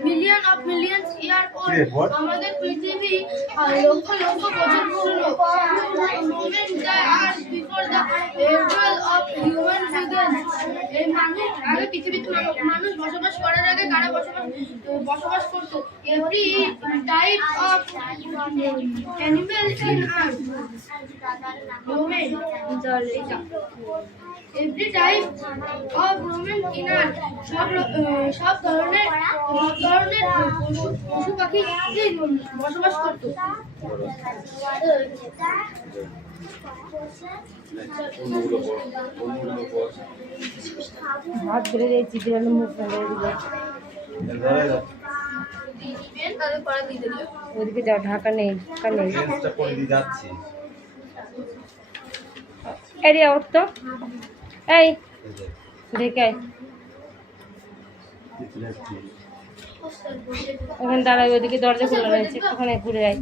Million of millions year old আমাদের পৃথিবী লক্ষ লক্ষ বছর পুরনো moment the earth before the এভল অফ হিউম্যান বিগেন্স এই মানুষ আগে পৃথিবীতে মানুষ বসবাস করার আগে কারা বসবাস করতো every type of animal in earth moment every type of moment in আর্থ সব ধরনের পশু পাখি বসবাস করতো হাত ধরে দিয়েছি দিলে মুখ ফেলে দিবে ওদিকে যাও ঢাকা নেই যাচ্ছি এরিয়া উঠতো এই দেখে ওখানে দাঁড়াই ওদিকে দরজা খোলা রয়েছে ওখানে ঘুরে যাই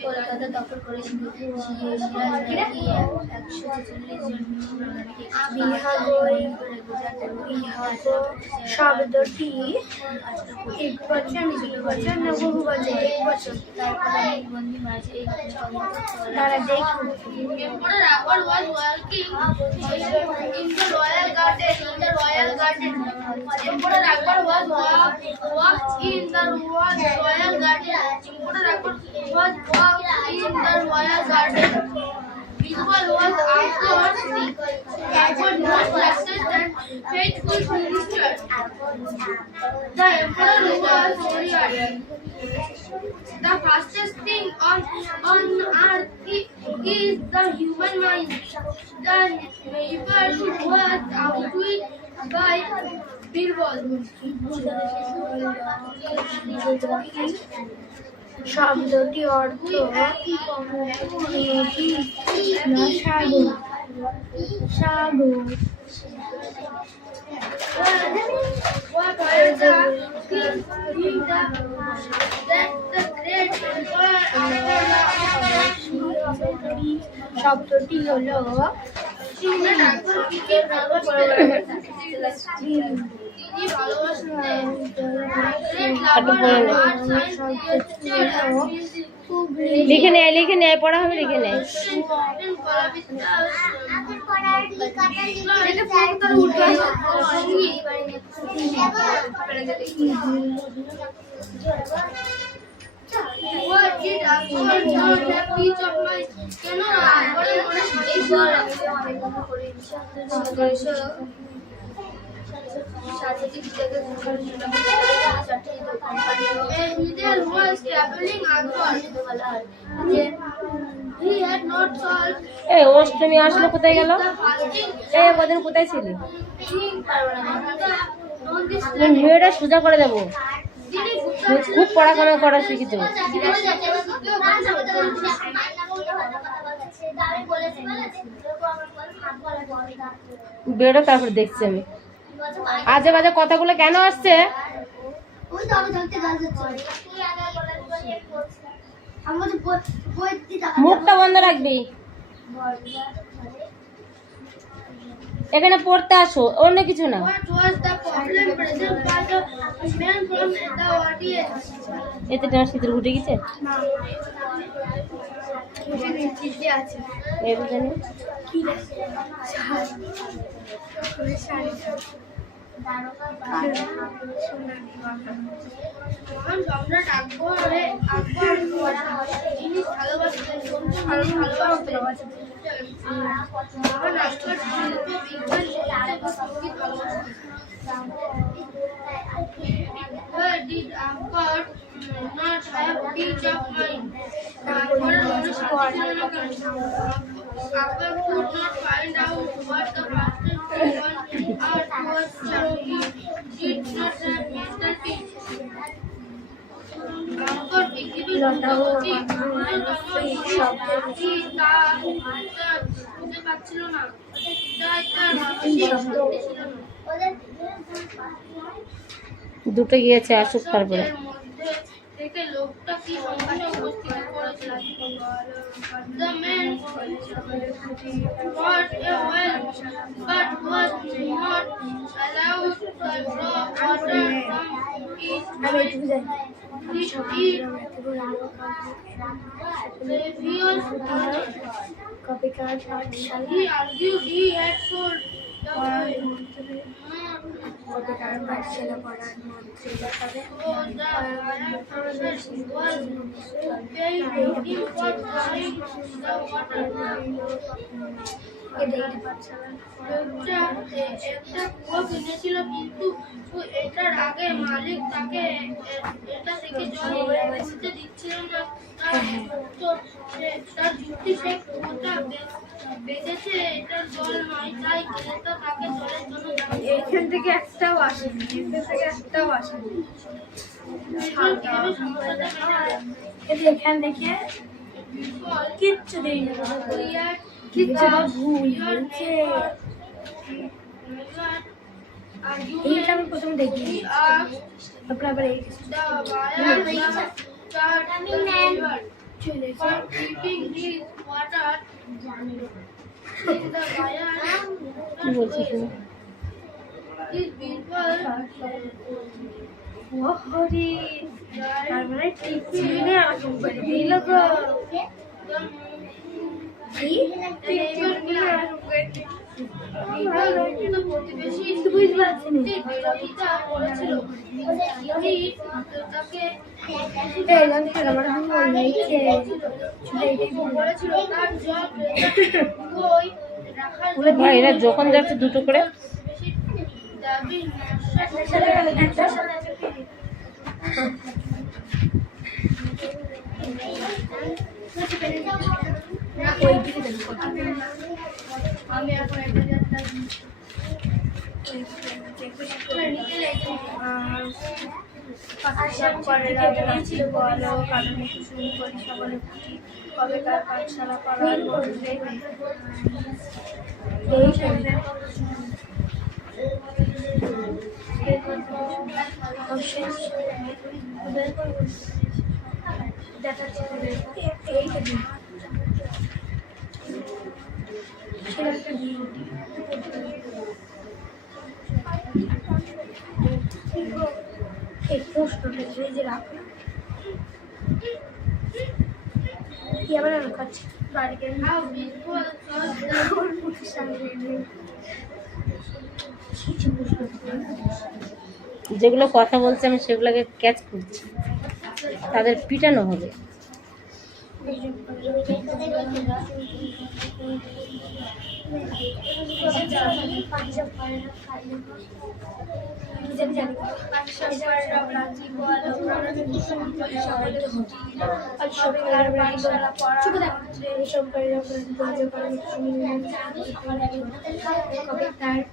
কলকাতা দখল করেছিল শব্দটি একবচন দ্বিবচন না বহুবচন একবচন তারা দেখুন Emperor Akbar was working in the royal garden. Emperor Akbar was walked in the royal garden. Emperor Akbar was walked in the royal garden. Birbal was afterwards Akbar's most trusted and faithful minister. The emperor was warrior. The fastest thing on earth is the human mind. The neighbor was outwitted by Birbal. শব্দটি অর্থ নদী না সাগর সাগর শব্দটি হলো লিখে নেয় পড়া হবে লিখে নেয় What did Akbar do that each of my There was traveling Akbar. He had not solved. এই অষ্টমী আসলে কোথায় গেল এই কদিন কোথায় ছিলি মেয়েটা সোজা করে দেবো খুব পড়াশোনা করা শিখেছে বেরো তারপর দেখছি আমি আজে বাজে কথাগুলো কেন আসছে মুখটা বন্ধ রাখবি এখানে পড়তে আসো অন্য কিছু না এতে তোমার শীতের উঠে গেছে আছে এই বুঝানি কি সম্রাট আকবর জিনিস ভালোবাসতেন, ভালোবাসতেন। মহান আকবর শিল্প, বিজ্ঞান, সাহিত্য ও সঙ্গীত ভালোবাসতেন। Where did Akbar not have peace of mind? আকবরের মনে শান্তি ছিল না কেন? Akbar could not find out what the fastest human art was, so he did not have mental peace. আকবর পৃথিবীর অতি তা বুঝতে পারছিল না, তাই তার মানসিক শান্তি ছিল না। দুটো গিয়েছে, আসুক তারপরে। এর মধ্যে থেকে লোকটা কি সম্মানে উপস্থিত করেছিল? The man was a well, but was not allowed to draw water from his previous he argued he had sold the একটা কুয়ো কিনেছিল, কিন্তু এটার আগে মালিক তাকে এটা থেকে জল দিতে দিচ্ছিল না। তার যুক্তি, সে কুয়োটা বেঁধেছে, এটা জল নয়, তাই ক্রেতা তাকে জলের জন্য এখান থেকে একটাও আসেনি, এখান থেকে কিচ্ছু দেই না, কিচ্ছু ভুল হচ্ছে। এইটা আমি প্রথমে দেখি, তারপরে আবার কি বলছিস তুমি? ভাই এরা যখন যাচ্ছে দুটো করে আমি এখন একটা কবেকার পাঠশালা করার মধ্যে যে রাখো কি আবার খাচ্ছি বাড়িতে যেগুলো কথা বলছে আমি সেগুলোকে ক্যাচ করছি, তাদের পিটানো হবে।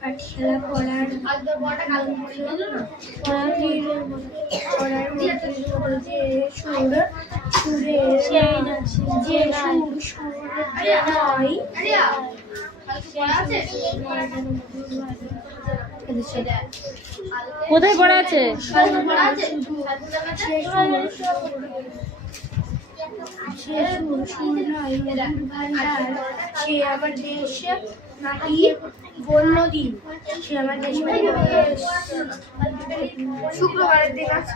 পাঠশালা পড়ার কোথায় পড়া আছে? সে আমার দেশে নাকি বন্য দিন, সে আমার দেশে শুক্রবারের দিন আছে।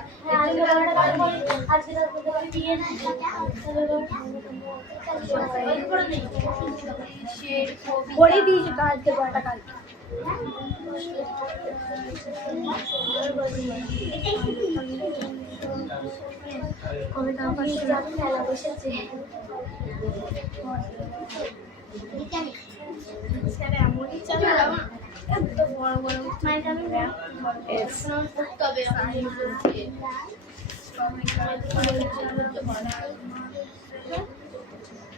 করে দিয়েছে কালকে বড়টা কালকে খেলা বসেছে বড় বড় তবে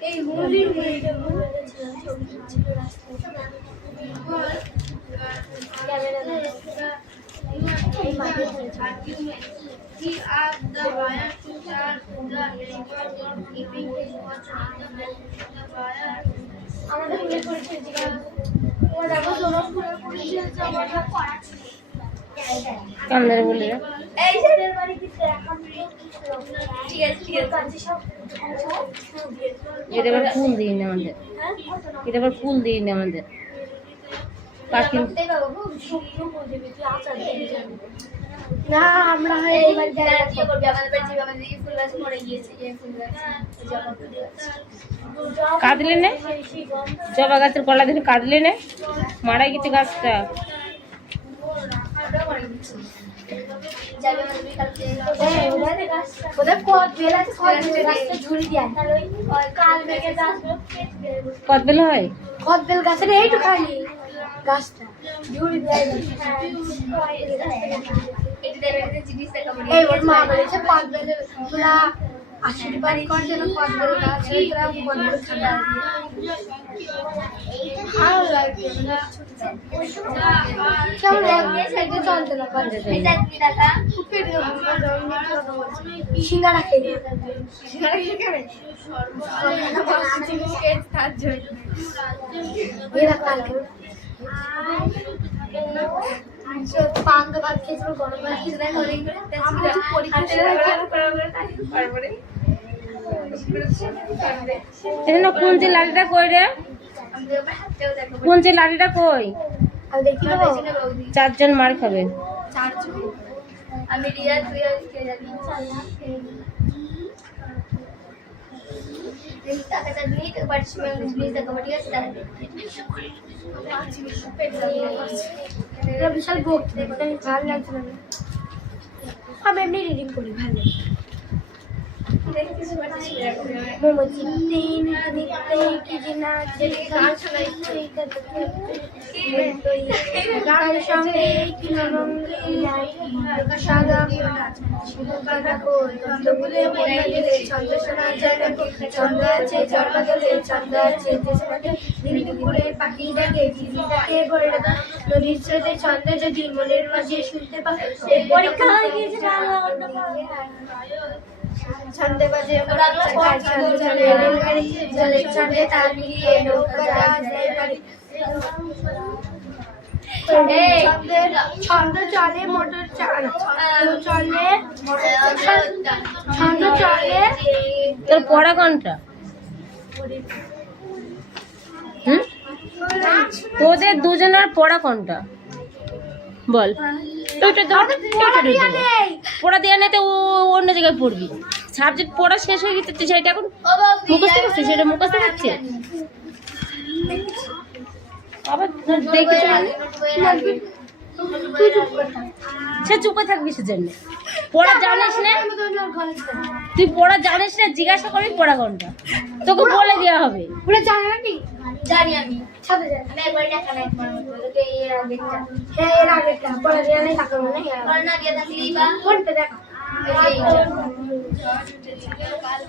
এই হোলির He asked the buyer to charge the labor for keeping his watch on the belt. The buyer আমাদের ভুলে পড়েছে যে ওরা দেখো সোনা ভুলে পড়েছে জামাটা কান্দারে বলি না এই যে বাড়ি দিতে এখন ঠিক আছে সব এটা আবার ফুল দিই না আমাদের এটা আবার ফুল দিই না আমাদের পাখি না আমরা এইবার কি করব আমাদের বাড়ি আমাদের এই ফুল গাছ মরে গিয়েছে এই ফুল গাছ কাটলে না জবা গাছের কলা দিন কাটলে না মারা গেছে গাছটা কদবেল হয় কদবেল গাছের এইটুখানি গাছটা ঝুড়ি দেয় এই ওর মা বলেছে কদবেলের তোরা আশীর্বাদ করছে না কদবেল গাছ কদবেল খাটা ভালো লাগে কেমন লাগে চলতে না সিঙ্গারা খেয়ে এরা কালকে পান্তা ভাত খেয়েছিল গরম ভাত এজন্য কোন যে লাড়িটা কই রে কোন যে লাড়িটা কই দেখি তো চারজন মার খাবে আমি রিয়া তুই আর কে যাবি টাকাটা দিয়ে তো বাড়ছি আমি প্লিজ টাকা ঠিক আছে তাহলে বিশাল ভক্তি দেখতে ভালো লাগছে না আমি এমনি রিডিং করি ভালো ছন্দ যদি মনের মাঝে শুনতে পরীক্ষা হয়ে গিয়েছে ছন্দে বাজে জলের ছন্দে তাল মিলিয়ে নৌকা পারি ছন্দ চলে মোটর চলে ছন্দ চলে তোর পড়া কোনটা তোদের দুজনের পড়া কোনটা বল পড়া দেওয়া নেই তো অন্য জায়গায় পড়বি সাবজেক্ট পড়া শেষ হয়ে গেছে তুই সেটা এখন মুখস্থ করছিস সেটা মুখস্থ করছিস আবার দেখেছ সে চুপে থাকবি সেজন্য পড়া জানিস না তুই পড়া জানিস না জিজ্ঞাসা করবি পড়া কোনটা তোকে বলে দেওয়া হবে পুরো জানি জানি আমি সাথে জানি আমি একবার টাকা নাই তোমার এর আগেটা হ্যাঁ এর আগেটা পড়া দেয়া নাই টাকা নাই আর না দিয়া থাকলেই বা কোনটা দেখা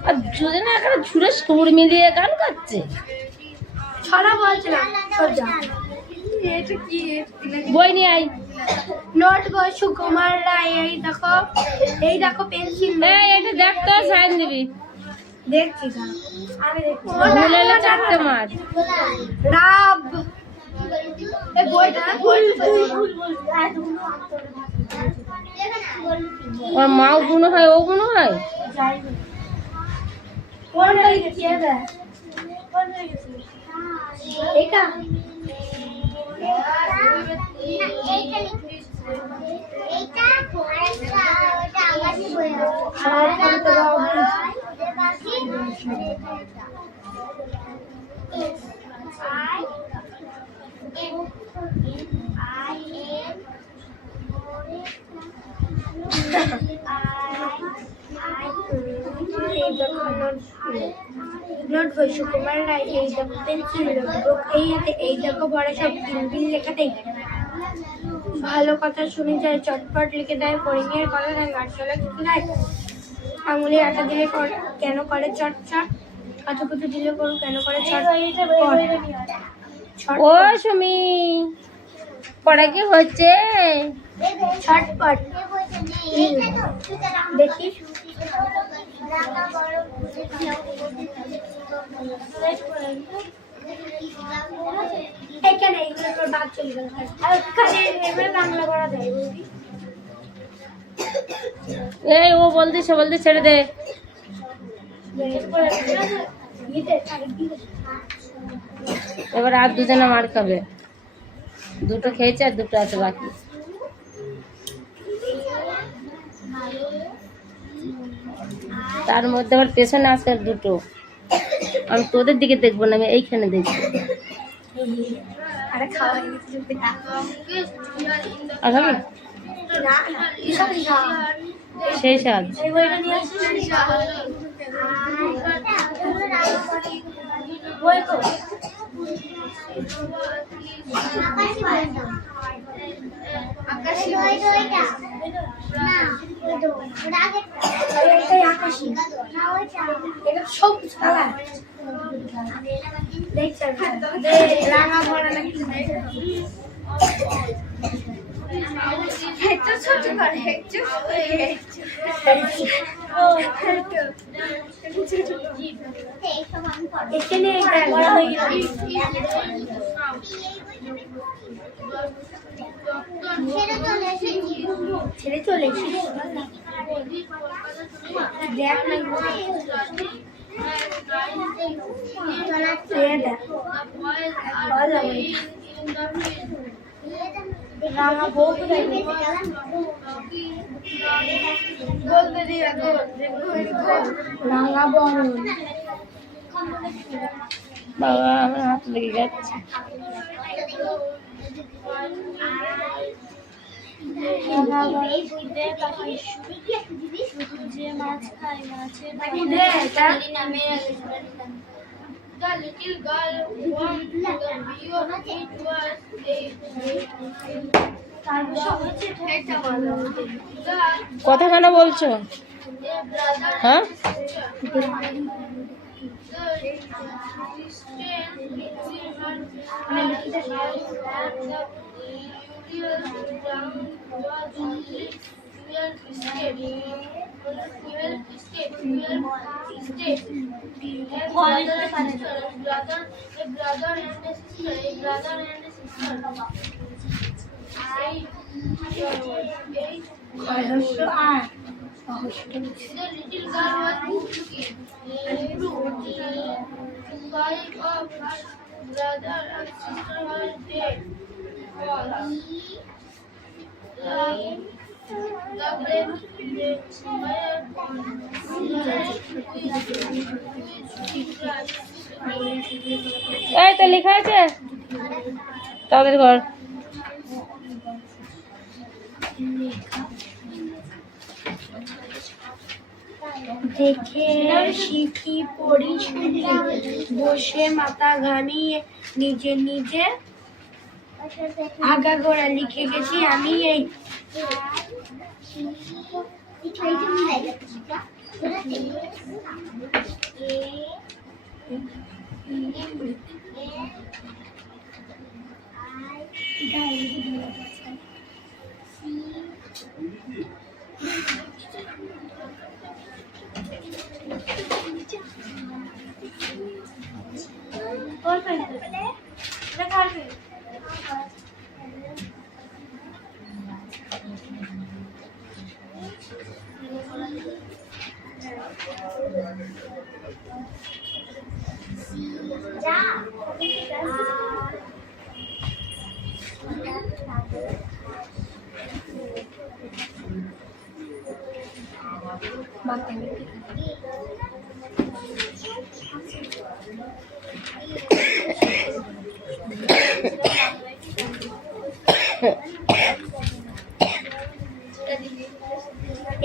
আর দুজনে এখানে ঝুড়ে সুর মিলিয়ে গান গাচ্ছে ছড়া বলছিলাম সব জানি এটা কি বই নিয়ে আই নোট গো সুকুমার রায় এই দেখো পেন্সিল এই এটা দেখ তো সাইন দিবি দেখছি আমি দেখছি ভুলে এলে চারটে মার রাব এই বইটা ভুল ওর মাও গুণ হয় ও গুণ হয় কোনটা লিখেছি এটা এইটা এইটা Not Vishwakumar Rai is the pencil book এই দেখো পড়া সব দিন লেখা দেয় ভালো কথা শুনে যায় চটপট লিখে দেয় পরিমের কথা দেয় গাছতলা কিছু দেয় আঙুলে আটা দিলে কেন করে চটচট কত দিলে করো কেন করে চটপট ও সুমি পড়া কি হচ্ছে? ছটপট দেখি এখানে এইগুলো তোর বাদ চলে গেল এবারে বাংলা পড়া দেয় এই ও বলতে ছেড়ে দে। এবার আর দুজনে মার খাবে, দুটো খেয়েছে আর দুটো আছে বাকি। তার মধ্যে আবার পেছনে আছে আর দুটো। আমি তোদের দিকে দেখবো না, আমি এইখানে দেখবো। আর হবে সেই সাজ রাঙা ভরা নাকি ছোট করে এখানে ছেড়ে চলে দেখ রাঙা বউ রাঙা বরণ বাবা আমার হাত লেগে যাচ্ছে। The little girl warmed to the view of it was কথা কেন বলছো? হ্যাঁ The little girl was looking improved. Five of her brother and sister were dead. The brave were এই তো লেখা আছে তাদের ঘর। দেখে শিখি পড়ি শুনি বসে মাথা ঘামিয়ে নিজে নিজে আগাগোড়া লিখে গেছি আমি এই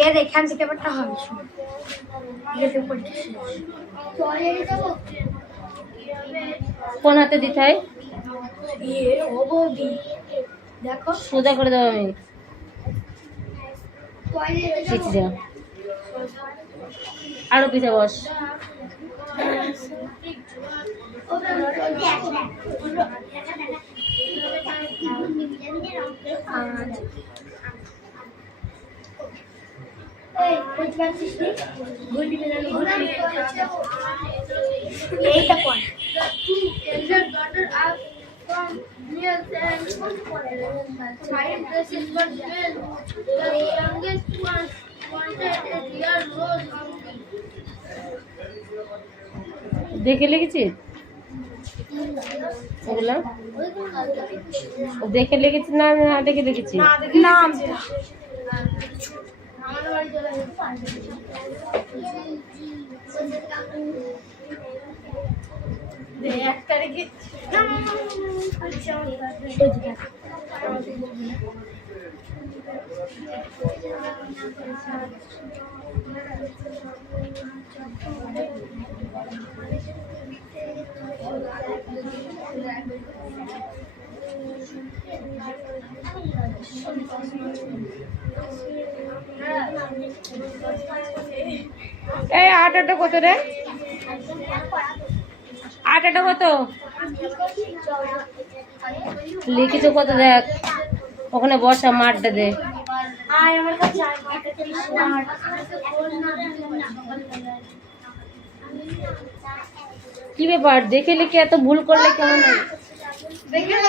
এর এখান থেকে ব্যাপারটা হবে এটাতে পড়ছিস টয়লেটে যাব কোন হাতে দিতে হয়? এ ওবদি দেখো সোজা করে দেবো আমি। টয়লেটে যাব দিচ্ছি যা। আরো পিছে বস। এইটা পড় elder daughter are from near and child dresses were well. The youngest one wanted a real rose monkey. দেখে লিখেছিস ওগুলা? ও দেখে লিখেছিস না না দেখে লিখেছিস? নাম আমাদের বাড়ি চলে এক তারিখে এই আটাটা কত রে? আটাটা কত লিখেছো কত দেখ ওখানে বসা মাঠটা দে। আয় আমার কাছে কি ব্যাপার দেখে লিখে এত ভুল করলে কেমন হয়? দেখে না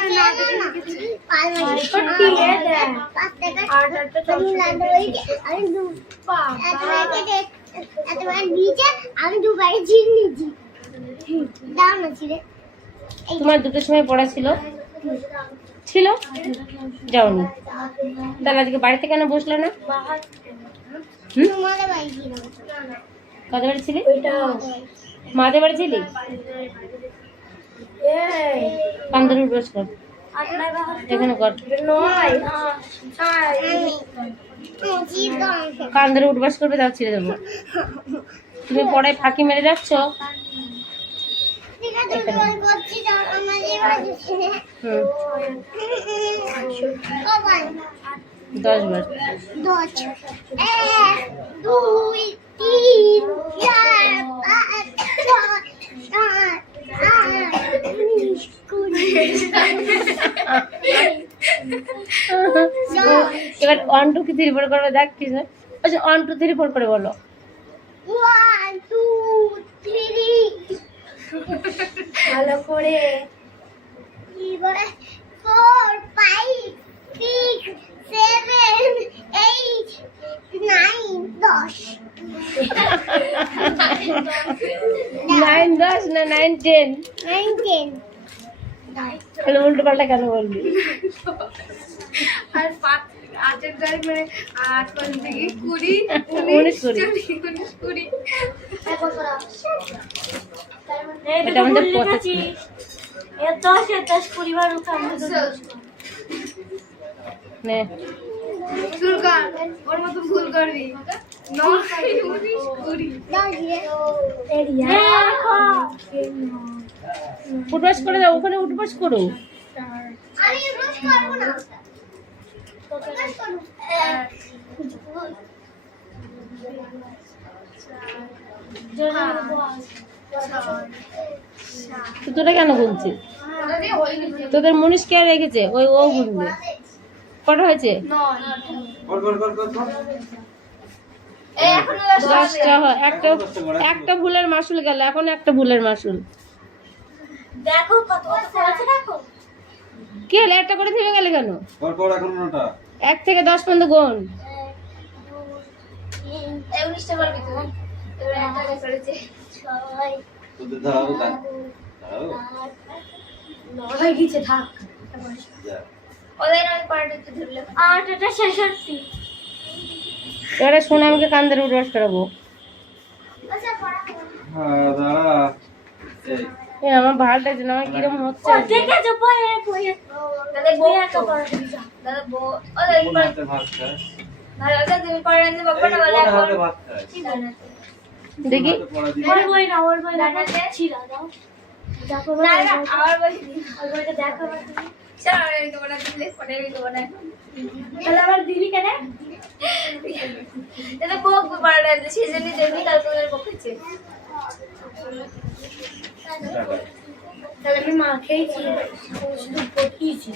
আমি দুবারে ঝিল নিয়েছি দাও না ছিলে তোমার দুটোর সময় পড়া ছিল ছিল যাওনি তাহলে আজকে বাড়িতে কেন বসলে না? তোমাদের বাড়ি ছিল কাদের বাড়ি ছিলি? মাদের বাড়ি ছিলি? কান্দার উঠবাস কর এখানে কর কান্দারে উঠবাস করবে তাও ছেড়ে দেবো। তুমি পড়ায় ফাঁকি মেরে যাচ্ছ। হুম 10 বার 10 1 2 3 4 5 6 7 8 9 10 এবার 1 2 3 4 করবে দেখ কি স্যার। আচ্ছা 1 2 3 4 করে বলো। 1 2 3 ভালো করে 4 5 6 7 8 9 10 9 10 না 9 10 9 10 তাহলে উল্টো পাল্টা কেন বলবি? আর 8 তারিখ মানে 8 5 থেকে 20 19 20 এটা আমাদের পঁচাশি। এর 10 পরিবার নে ভুল কর ওর মতো ভুল করবি 9 19 20 উঠবাস করে দাও ওখানে উঠবাস করো। আমি রোজ করব না তো তোরা কেন গুনছিস? তোদের মনীষ কে রেখেছে? ওই ও গুনবে। কটা হয়েছে? 10টা হয়। একটা ভুলের মাসুল গেল এখন একটা ভুলের মাসুল। দেখো কত কত করেছে দেখো কি হলো একটা করে থেমে গেলে কেন? এখন 9টা 1 থেকে 10 পর্যন্ত গুন। 19টা করবি তুই এবার একটা করেছে 6 তোদের দাঁড়াও দাঁড়াও হয়ে গেছে থাক যা ওদের আমি পার্টিতে ধরলাম 8টা 66 এবারে সোনামকে কান ধরে উঠবাস করাবো। আচ্ছা পড়া হ্যাঁ দাঁড়া এই এ আমার ভালো লাগছে না, আমার কিরকম হচ্ছে ঠিক আছে বয়ে বয়ে দাদা বউ একটা পড়া দাদা বউ ও দাদা কোন হাতে ভাত খাস ভালো কথা তুমি পড়া আনতে বাবা না বলে কোন এখন হাতে ভাত খাস কি বানাতে দেখি কোন হাতে পড়া দিবি? ওর বই না ওর বই না বানাতে ছিড়া দাও দেখো না না আমার বই ওর বইটা দেখো তুমি চল আমি তো বানা দিলে পড়ে আমি তো বানা তাহলে আবার দিলি কেন দাদা বউ পড়া আনতে সেজন্য দেবী কালকে পকেছে টাকা। তাহলে আমি মা খেয়েছি শুধু পটিয়েছি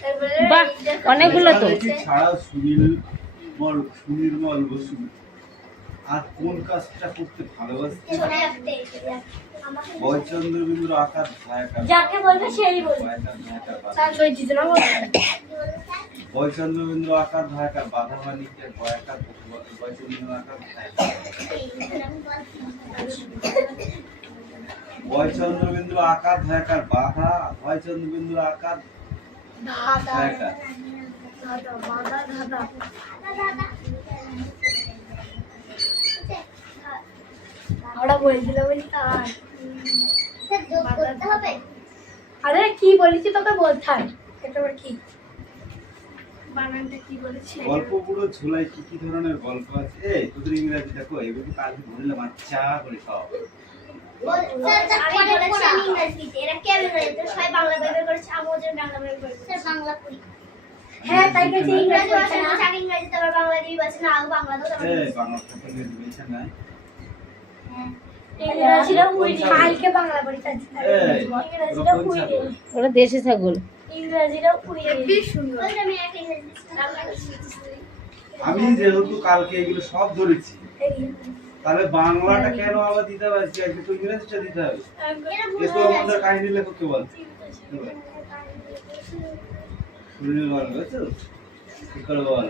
তারপরে বাহ অনেকগুলো তো এটি ছাড়াও সুনির্মল বসু আর কোন কাজটা করতে ভালোবাসতে বয়চন্দ্র বিন্দুর আকার ভায়াকার যাকে বলবে সেই বলবে ভায়াকার ভায়াকার বাধা। স্যার সই দিতে না বয়চন্দ্র বিন্দু আকার ভায়াকার বাধা বাণিজ্য ভয়াকার বয়চন্দ্র আকার ভায়াকার বয়চন্দ্র বিন্দু আকার ভায়াকার বাধা ভয়চন্দ্র বিন্দু আকার ভায়াকার আমরা বলছিল বলি তার করতে হবে আরে কি বলেছি তোকে বলতে হয় এটা আবার কি বানানটা কি বলেছি গল্পগুলো ঝোলায় কি কি ধরনের গল্প আছে এই তোদের ইংরেজি দেখো এগুলো কালকে ধরলাম আচ্ছা করে খাও আমি বলেছি আমি ইংরেজিতে এরা কে বলেছে সবাই বাংলা বই করেছে আমি ওদের বাংলা বই করেছি স্যার বাংলা পড়ি হ্যাঁ তাই গেছে ইংরেজি ইংরেজি ভাষা না না ইংরেজিতে আবার বাংলা দিয়ে বলছে না বাংলা দাও তারপর এই বাংলা কথা বলছে না ইংরেজিটা পুরি কালকে বাংলা পড়ি তাই এই ইংরেজিটা পুরি ওরা দেশি ছাগল ইংরেজিটা পুরি বেশ সুন্দর আমি একটা ইংরেজি আমি যেহেতু কালকে এগুলো সব ধরেছি তাহলে বাংলাটা কেন আবার দিতে হবে আজকে আজকে তো ইংরেজিটা দিতে হবে এ তো আমাদের কাহিনী লেখককে বলছে শুনে বল বুঝছো কি করে বল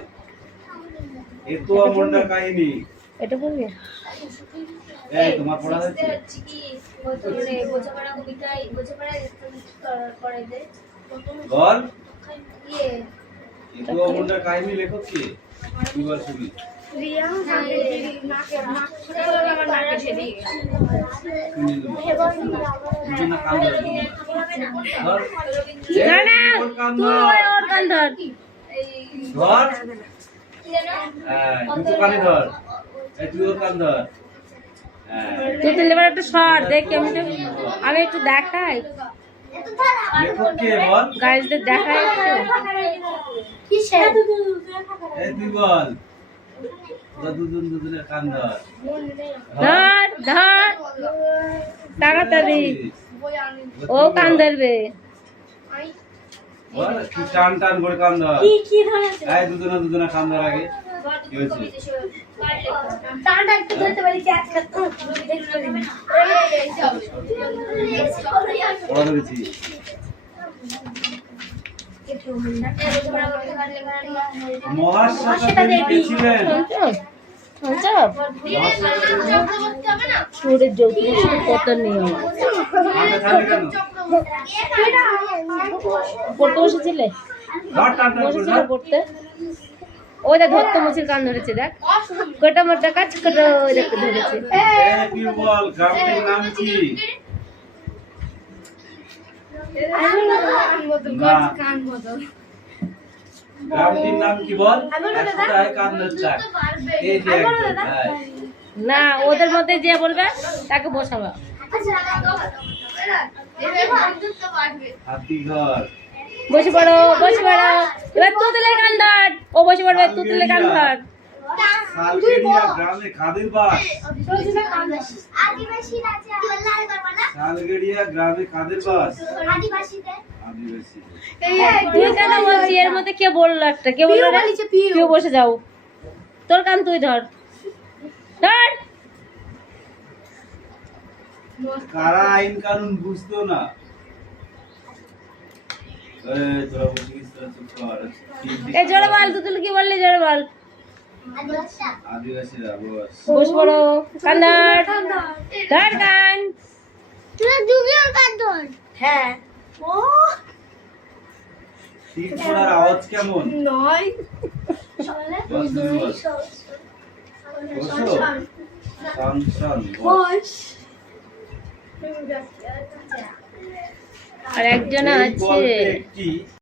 এ তো আমাদের কাহিনী এটা বলবি এই তোমার পড়া হচ্ছে হচ্ছে কি বলতে বোঝাপড়া কবিতায় বোঝাপড়া করে দে বল ইয়ে এ তো আমাদের কাহিনী লেখক কে কি বল শুনি রিয়া ছোটবেলায় আমার নাকে সেদি শুনি দুজন কাম ধর ধর না না ওর কান তুই ধর ওর কান ধর ধর কি জানো হ্যাঁ দুটো কানে ধর এই তুই ওর কান ধর হ্যাঁ তুই তো এবার একটা শর্ট দেখি আমি একটু দেখাই লেখক কে বল গাইজদের দেখাই একটু কিসে এই তুই বল ওরা দুজনের কান ধর ধর ধর তাড়াতাড়ি ও কান ধরবে বল তুই টান টান করে কান ধর কি কি ধরেছে এই দুজনের কান ধর আগে কি হয়েছে টানটা একটু ধরতে পারি কি আজকে পড়া ধরেছি মহাশ্বেতা দেবী কে ছিলেন শুনছো সুরের যৌতুক শুধু কত নিয়ম মাথা ছাড়লে কেন পড়তে বসেছিলে ধর টান টান করে বসেছিল ধর পড়তে ওই দেখ ধরতে মুছির কান ধরেছে দেখ কোটা মোটা কাজ করে ওই দেখ ধরেছে এই তুই বল গ্রামটির নাম কি না গ্রামটির নাম কি বল একটাই কান ধরছে এই যে একদম হ্যাঁ না ওদের মধ্যে যে বলবে তাকে বসাবা হাতিঘর বসে পড়ো এবার তুতুলের কান ধর ও বসে পড়বে তুতুলের কান ধর শালগেড়িয়া গ্রামে খাদের বাস আদিবাসী রাজা বললা আর করবা না শালগেড়িয়া গ্রামে খাদের বাস আদিবাসীদের আদিবাসী তুই কেন বলছি এর মধ্যে কে বললো একটা কে বললো রে? কেউ বসে যাও তোর কান তুই ধর ধর কারা আইন কানুন বুঝতো না এই তোরা বসে গেছিস তোরা চুপ কর এই জোরে বল তুতুল কি বললি জোরে বল আদিবাসীরা বস বসে পড়ো কান ধর ধর কান তুই দুজন কান ধর হ্যাঁ ও ঠিক পড়ার আওয়াজ কেমন নয় বস তুমি বস বসো সানশান বস আর একজন এই আছে গল্পে একটি